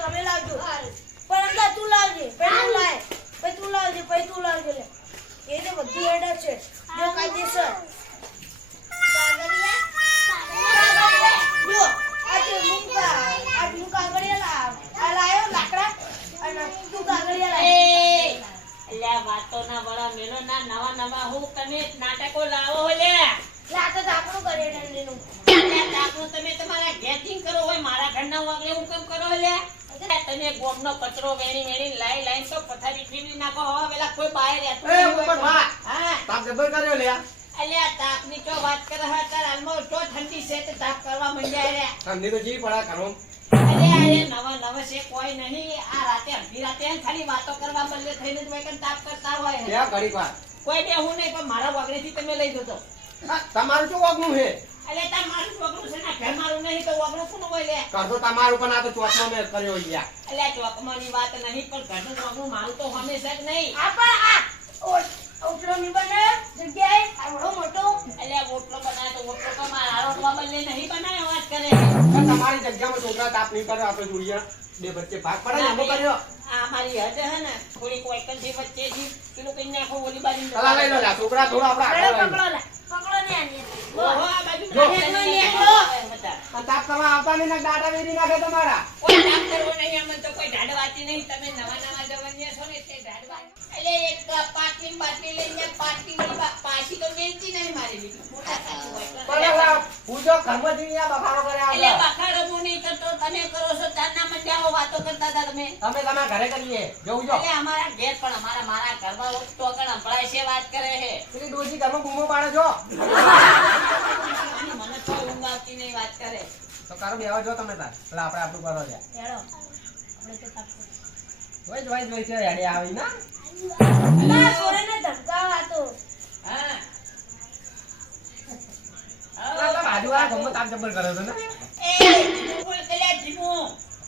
તમે લાવજો પણ અંદર તું લાવજે એ તો બધું એડ છે જો આ જો મુકા આ તું કાગળિયા લાવ આ લાયો લાકડા અને તું કાગળિયા લાવ અલ્યા વાતો મેલો ના નવા નવા હું તમે નાટકો લાવો લે. લાતો કરે નંદીનું અલ્યા તમે તમારા ઘેરથી કરો હોય મારા ઘરના વાગલે હું કેમ કરો લે. તમે ગોમનો કચરો વેણી વેણી લાઈ લાઈ તો પથારી ફીરી નાખો હવે પેલા કોઈ બહાર રહેતું એ, ઉપર વાહ. હા. તાપ જબર કર્યો લે. અલ્યા તાપની તો વાત કરે હા તાર હાલમાં તો ઠંડી છે તે તાપ કરવા મંડ્યા રે. ઠંડી તો જી પડે ઘરો અરે અરે નવા નવા છે કોઈ નહીં. આ રાતે અડધી રાતે ખાલી વાતો કરવા બદલે થઈને તાપ કરતા હોય. વાર. કોઈ બે હું નહીં પણ મારા વાગડેથી તમે લઈ જતો તમારું શું વાગનું છે? એટલે તાર મારું વાગડું છે? ને ઘર મારું નહીં તો વાગડું કોનું હોય લે? કરતો તમારું પણ આ તો ચોકમાં મેં કર્યો યાર એટલે ચોકમાની વાત નહીં પણ ઘરનું મારું તો હંમેશા જ નહીં. આ પણ આ. ઓ- ઓટલો ની બનાવ્યો જગ્યાએ આવડો મોટો. એટલે ઓટલો બનાવે તો ઓટલો તો મારા રોટલા બદલે નહીં બનાવે વાત કરે. તમારી જગ્યામાં છોકરા તાપ નહીં કરે આપણે જોઈએ બે વચ્ચે ભાગ પડે ને કર્યો. આ મારી હદ હે ને. થોડીક વૈકલ્પી વચ્ચેથી પેલું કઈ નાખો ઓલી બાજુ કલા લઈ લો લ્યા, છોકરા થોડો આપણે મેળો આગળ લઈ લો. પકડો લે પકડો ને આને ઓહો, આ બાજુ જો. નાખે નહીં, બધા. આ તાપ કરવા આવતા નહીં ને દાડા વેરી નાખે તમારા. કોઈ કામ કરવું નહીં અમને તો કોઈ ઢાઢવાતી નહીં તમે નવા નવા જવાનિયા છો ને તે ઢાઢવા એટલે એક પાટલી બાટલી લઈને પાટલી પાછી તો વેચતી નહીં મારી મોટા સાચું હોય તો. પણ ઘરમાં જઈને આ બખાડો કરે એટલે બખાડો હું નહીં કરતો. તમે કરો છો ચારના મંડ્યાઓ વાતો કરતા હતા તમે. અમે તમારા ઘરે કરીએ. જોઉં જો. એટલે અમારા ઘેર પણ અમારા મારા ઘરમાં તો કણ સંભળાય છે વાત કરે છે. પેલી ડોશી ઘરમાં બૂમો પાડે છો મને તો ઊંઘ આવતી નહીં વાત કરે. તો કારો બેવા જો તમે તાર. એટલે આપણે આપણું કરો છે આપણે તો તાપ કરીએ. જોઈ જોઈ જોઈ છે હેડે આવી ના? તાપ જબર કરે છે ને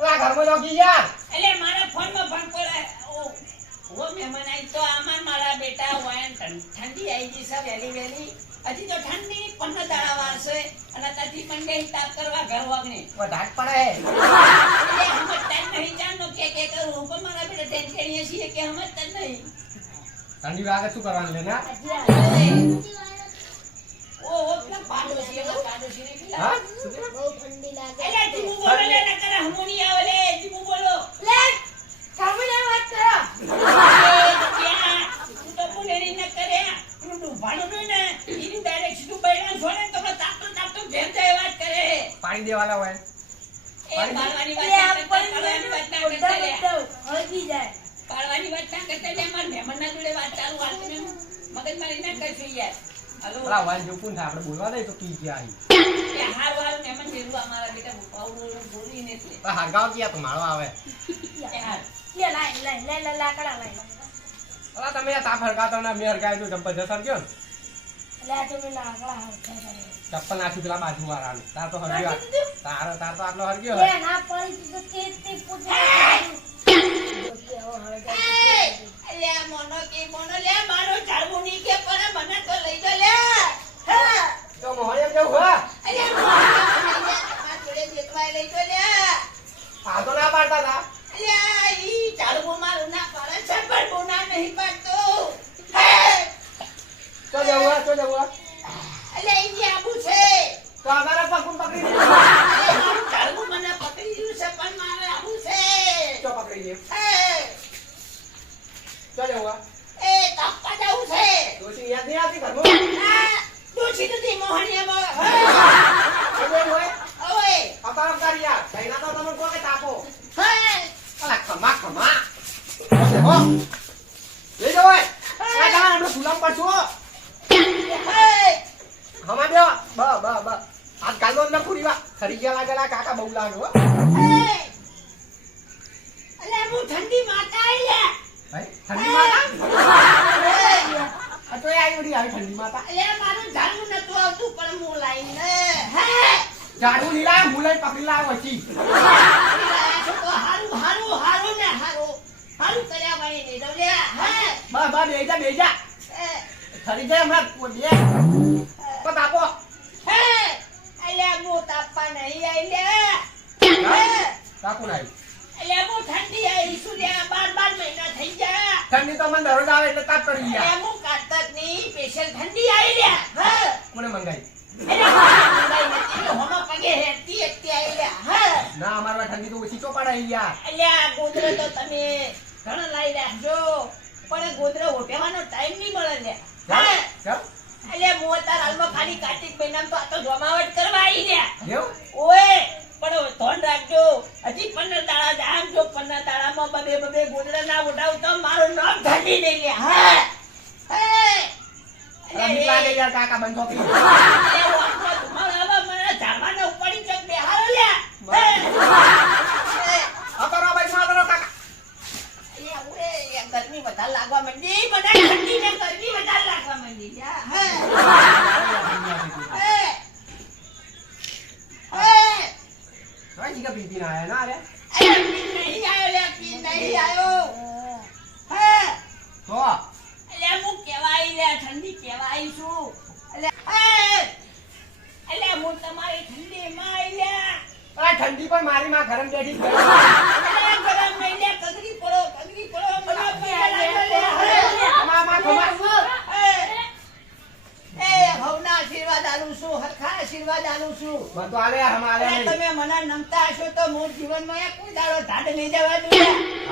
આ ઘરમાં જોગી યાર એટલે મારા ફોનમાં ફોન પર ઓ, મહેમાન આવી તો આમાં મારા બેટા ઠંડી આવી ગઈ છે વહેલી વહેલી હજી તો ઠંડી પંદર દાડા છે અને ત્યાંથી મંડે તાપ કરવા ઘર વાગણી વધારે પડે. એટલે હમ તન નહીં જાણનો કે કે કરું. પણ મારા બેટા ટેન્શનીએ છીએ કે હમ તન નહીં. ઠંડી વાગે શું કરવાનું છે ને? ઓ ઓ પેલા પાડોશી એવા પાડોશીને પેલા. હા? બહુ ઠંડી લાગે. એટલે તું બોલો લે નકર હમુની આવે લે તું બોલો. લે સામે વાત કરો એ ત્યાં તું તો બોલેલી ન કરે તું ડૂબાણું નહીં ને એની direct સીધું બૈરાં છોડે ને તો આપણે તાપતો તાપતો ઘેર જાય વાત કરે પાણી દેવાના હોય એ પાડવાની વાત લે ના આ કરતા, પણ પાડવાની વાત ના બધા કરતા લે. બધા હળગી જાય પાડવાની વાત ના કરતા લે, મારા મહેમાનના જોડે વાત ચાલુ વાત તમે મગજમારી ના કરશો યાર હલો પેલા વાલ જો થાય આપણે બોલવા દે તો કી ગયા જેવું અમારા બેટા એટલે. તો માળો આવે. લે લાકડા અલા તમે આ તાપ હરગાવતા ના મેં હરગાવ્યો તો જબ્બર જસર ગયો ને? લે આ તમે લાકડા હળગાય ચપ્પલ નાખ્યું પેલા બાજુ વાળાનું. તાર તો હરગ્યો તારો તાર તો આટલો હરગ્યો લે ના પડી તો તે તે પૂછે. અલ્યા મોનો કે મોનો લે મારો ઝાડવું નહીં કે પણ મને તો લઈ જો લે હા તો મોહણીએ કેવું હા અલ્યા મોનો તમારા જોડે દેખવાય લઈ જો લે આ તો ના પાડતા હતા અલ્યા ઈ ઝાડવું મારું ના પાડે છે પણ હું ના નહીં પાડતો હે! તો જવું હા, તો જવું હા. અલ્યા ઈ આબુ છે તો અમારા પગ પકડી દે અલ્યા મારું ઝાડવું મને પકડી ગયું છે પણ મારે આબુ છે તો પકડી દે હે! તો જવું. એ તાપવા જવું છે. ડોશી યાદ નહીં આવતી ઘરમાં? ડોશી મોહણીયામાં! હોય? ઓય કર યાર. તો તમે કહો તાપો. હે! અલા ખમા ખમા. હો. લઈ જાઓ ઓય આ તમારે આપણે સુલામ પડશું હે! હમા બેવા બ બ બ. આ ગાલો ન પૂરી ખરી ગયા લાગેલા કાકા બહુ લાગે હો. હે! હું ઠંડી માતા આઈ લે. ભાઈ માં ઝાડુ નહીં લાવ્યો, હું લઈને. પકડી લાવ્યો વચ્ચી. લાયા છો તો હારું હારું હારું ને હારું. હારું કર્યા વળી નહીં તો હે. બસ, બસ, બેહી જા, બેહી જા. હે. ઠરી જાય હમણાં, બે. બસ આપો. હે. અલ્યા હું? તાપવા નહીં નાઈ. ઠંડી આવી છું બાર બાર મહિના થઈ ગયા ઠંડી તો મને દરરોજ આવે એટલે તાપ કરી ગયા. અલ્યા હું કાતરની સ્પેશિયલ ઠંડી આવી લ્યા હા કોને મંગાઈ? ના, અમારમાં ઠંડી તો ઓછી ચોપાડાઈ ગયા. અલ્યા ગોદરો તો તમે ઘણો લાવી રાખજો પણ ગોદરો ઓઢવાનો ટાઈમ નહીં મળે લે હા? અલ્યા હું અત્યારે હાલમાં ખાલી કાર્તિક મહિનામાં તો આ તો જમાવટ કરવા આવી ગયા કેવું? ઓય પણ ધોન રાખજો હજી પંદર દાડા જામ જો પંદર દાડામાં બબે બબે ગોદડા ના ઉઠાવ તો મારું નામ ઠંડી નહીં લે હા હે રમી લાગે યાર કાકા બંધ થોપી. એ વાતમાં તમારા આવા મને ઝાડવાને ઉપાડી ચક બેહારો લ્યા હે હે આ કરો ભાઈ, માં કરો કાકા. અલ્યા ઓએ એ ગરમી વધારે લાગવા ઠંડી ને ગરમી વધારે લાગવા માંડી લ્યા હે. હે. હે. હવે જીગા પી પીને આયા ના રે. નહીં આયો લ્યા પી નહીં આયો હે. તો, અલ્યા હું કેવાય લે ઠંડી કેવાય છું. એટલે હું. તમારી ઠંડી માં આલ્યા આ ઠંડી પણ મારી માં ગરમ બેઠી જ ગઈ. અલ્યા ગરમ નહીં લ્યા કગરી પડો કગરી પડો મને પીડા લાગ્યો લ્યા ખમા, માં, ખમા. હે એ હવના આશીર્વાદ આલું છું હરખા આશીર્વાદ આલું છું મને તો આલે યાર, હમણાં આલે અરે નહીં. તમે મને નમતા હશો તો મોર જીવનમાં એક કોઈ દાડો ઢાઢ લઈ જવા દો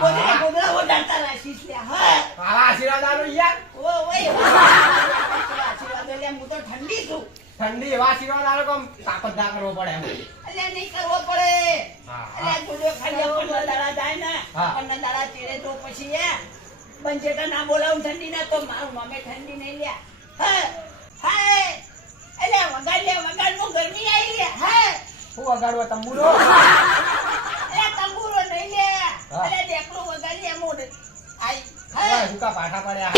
ગોદરા ગોદરા ઓઢાડતા રાખીશ લ્યા હા આવા આશીર્વાદ આલો યાર. ઓ ઓય આશીર્વાદ લ્યા હું તો ઠંડી છું ઠંડી એવા આશીર્વાદ આલો કે આમ તાપત ના કરવો પડે. અલ્યા નહીં કરવો પડે હા. ખાલી દાડા જાય ને દાડા ચીડે તો પછી એ બંચેટા ના બોલાવું ઠંડી ના તો મારું નામે ઠંડી નહીં લ્યા હા હા એટલે વગાડ લે વગાડનું ગરમી આવી લે. હા. હું વગાડવા તંબુરો? એ તંબુરો નહીં લે. એટલે દેખલું વગાડ લે મોડ આઈ હા, હુકા પાઠા પડ્યા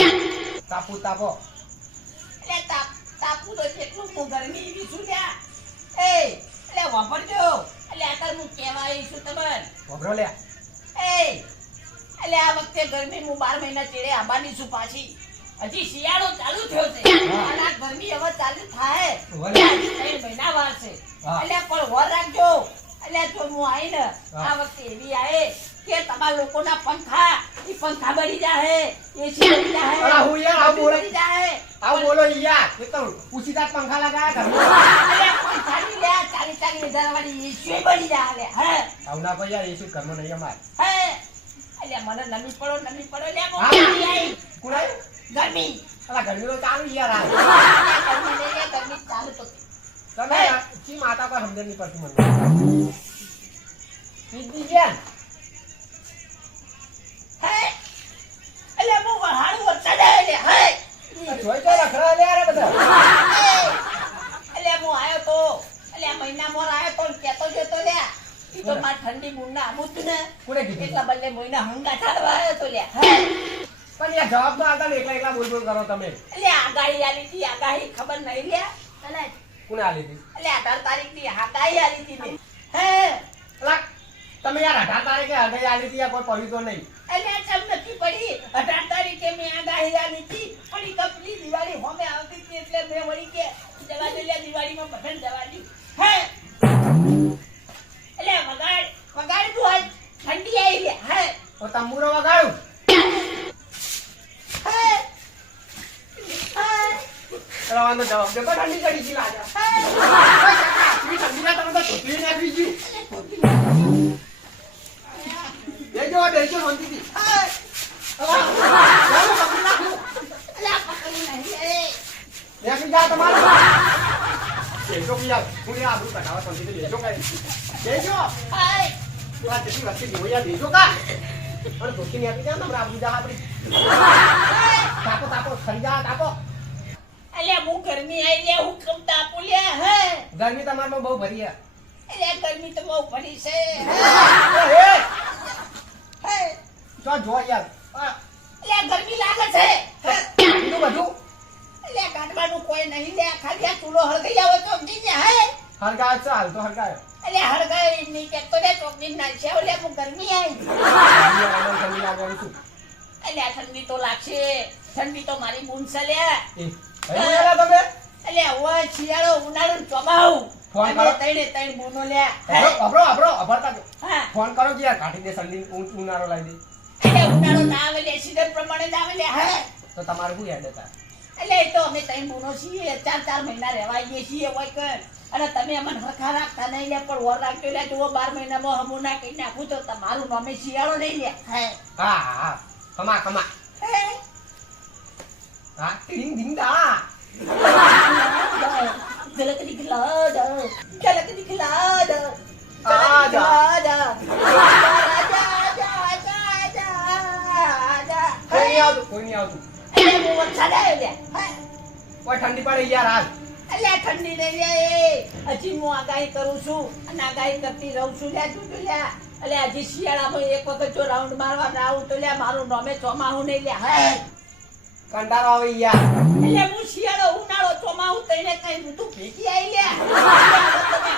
તાપુ તાપો. એટલે તાપ તાપુ તો કેટલું હું ગરમી એવી છું લ્યા. એ એટલે વાપરજો. અલ્યા અત્યારે હું કહેવા આવી છું તમને. વગરો લ્યા. એ એટલે આ વખતે ગરમી હું બાર મહિના ચેડે આંબાની છું પાછી. હજી શિયાળો ચાલુ થયો છે. અને આ ગરમી હવે ચાલુ થાય. ત્રણ મહિના વાર છે. એટલે પણ વર રાખજો. એટલે જો હું આવીને આ વખતે એવી આવે કે તમારા લોકોના પંખા એ પંખા બળી જાય એસી બળી જાય હું યાર આવું બોલો. બળી જાહે. આવું બોલો યાર. એ તો ઉસીતા પંખા લગાયા ઘર અરે પંખાની લે ચાલીસ ચાલીસ હજાર વાળી એસી બળી જાય હે. આવના ના યાર એસી ઘરમાં નહીં અમારે. હે. મને નમી પડો નમી પડો. લે બહુ ગરમી આઈ ગરમી. તો ચાલુ યાર આ ગરમી ગરમી ચાલુ તો તમે યાર, માતા કોઈ સમજણ નહીં પડતી મને? હે? એટલે બહુ વરસાદ આવે લે હે? જોઈ તો રખડા લે યાર બધા હે. એટલે હું આયો તો એટલે આ મહિના મોર આયો તો ને કહેતો જતો લે ઈ તો માર ઠંડી મૂળના આબુ જ ને કોને કીધું? એટલા બદલે મહિના હંગા ઠાડવા આવ્યો તો લે પણ યાર જવાબ તો આવતા એકલા એકલા બોલ બોલ કરો તમે. એટલે આગાહી આલી હતી આગાહી ખબર નહીં લે અલા કોને આલી હતી એટલે અઢાર તારીખની આગાહી આલી હતી મેં. હે. અલા તમે યાર અઢાર તારીખે હૃદય આલી હતી કોઈ પડ્યું તો નહીં. એટલે ચમ નથી પડી? અઢાર તારીખે મેં આગાહી આલી હતી પણ ઈ કપલી દિવાળી હોમે આવતી હતી એટલે મેં વળી કે જવા દે લે દિવાળીમાં બધાને જવા દઉં હે. એટલે વગાડ વગાડ તું આજ ઠંડી આવી લે હે. તો તંબુરો વગાડું. હે. હે. કરવાનો જવાબ દે. તો ઠંડી ગઈ લાગે. હે. ઠંડી ના તમે તો ધોતી નાખી ગયું દેજો દેજો શાંતિથી અલા, ચાલો પકડી નાખું. અલા પકડી નહીં એ. નાખી જા તમારે. દેજો કે યાર હું યાર આબરૂ કઢાવા શાંતિથી દેજો કઈ. હે આ જેટલી વસ્તી જેવો દેજો કા પણ ધોતી નાખી જા જા આપણી તાપો તાપો જા તાપો હું ગરમી આવી લે હું કમ તાપુ લે હે. ગરમી તમારમાં બહુ ભરી હે ગરમી તો બહુ ભરી છે. એ, હે. જો જો યાર. આ, ગરમી લાગે છે. હે. બીજું બધું? એટલે કાઢવાનું કોઈ નહીં લે ખાલી આ ચૂલો હળગાઈ આવો ચોકડી ને હે. હરગાય ચાલ તો હરગાય એટલે હળગાઈ ની કે તો લે ચોકડી ના છે ઓલે હું ગરમી આવી ઠંડી લાગે શું એટલે આ ઠંડી તો લાગશે. ઠંડી તો મારી બૂન છે લે. એ તમે? શિયાળો ઉનાળો ચોમાહું. ફોન કરો. તઈને તઈને બૂનો લે. અભરો અભરો અભરતા હા. ફોન કરો કે યાર કાઢી દે ઉનાળો લાવી દે. ઉનાળો ના આવે લે સીઝન પ્રમાણે જ આવે લે હે? તો તમારે શું યાદ હતા? એટલે એ તો અમે ત્રણ બૂનો છીએ ચાર ચાર મહિના રહેવા આવીએ છીએ હોય કે અને તમે અમને હરખા રાખતા નહીં લે પણ વર રાખજો. લે જુઓ બાર મહિનામાં હમુ ના કહી નાખું તો તમારું નામે શિયાળો નહીં લે. હા. હા કમા કમા. હા. ટીંગ દા. આ જા. કોઈ નહીં આવતું કોઈ નહીં આવતું. કોઈ ઠંડી પડે યાર હાલ. ઠંડી નહીં લે એ હજી હું આગાહી કરું છું અને આગાહી કરતી રહું છું. લે તું લ્યા એટલે હજી શિયાળામાં એક વખત જો રાઉન્ડ મારવા ના આવું તો લ્યા મારું નોમે ચોમાહું નહીં લ્યા હે. કંટાળો આવે યાર. એટલે હું શિયાળો ઉનાળો ચોમાહું તઈને કઈ ઋતુ ભેગી આવી લે.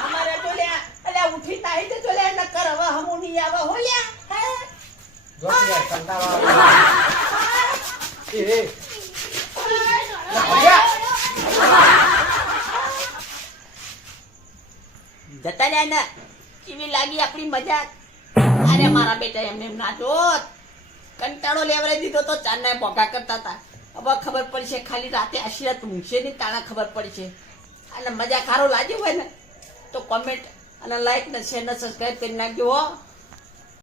અમારે જો લે એટલે ઉઠી નાહી તો લે નકર હવે હમું નહીં આવે હો લે. હે. જો યાર કંટાળો આવે. એ એ ના, ભૈયા. જતા ને કેવી લાગી આપણી મજા અરે મારા બેટા, એમને એમ ના જોત. કંટાળો લેવરાઈ દીધો તો ચાંદના ભોગા કરતા હતા. હવે ખબર પડશે ખાલી રાતે આશીર્વાદ ઊંઘશે ને તાણા ખબર પડશે. અને મજા ખારો લાગ્યો હોય ને, તો કોમેન્ટ અને લાઈક ને શેર ને સબસ્ક્રાઈબ કરી નાખજો હો.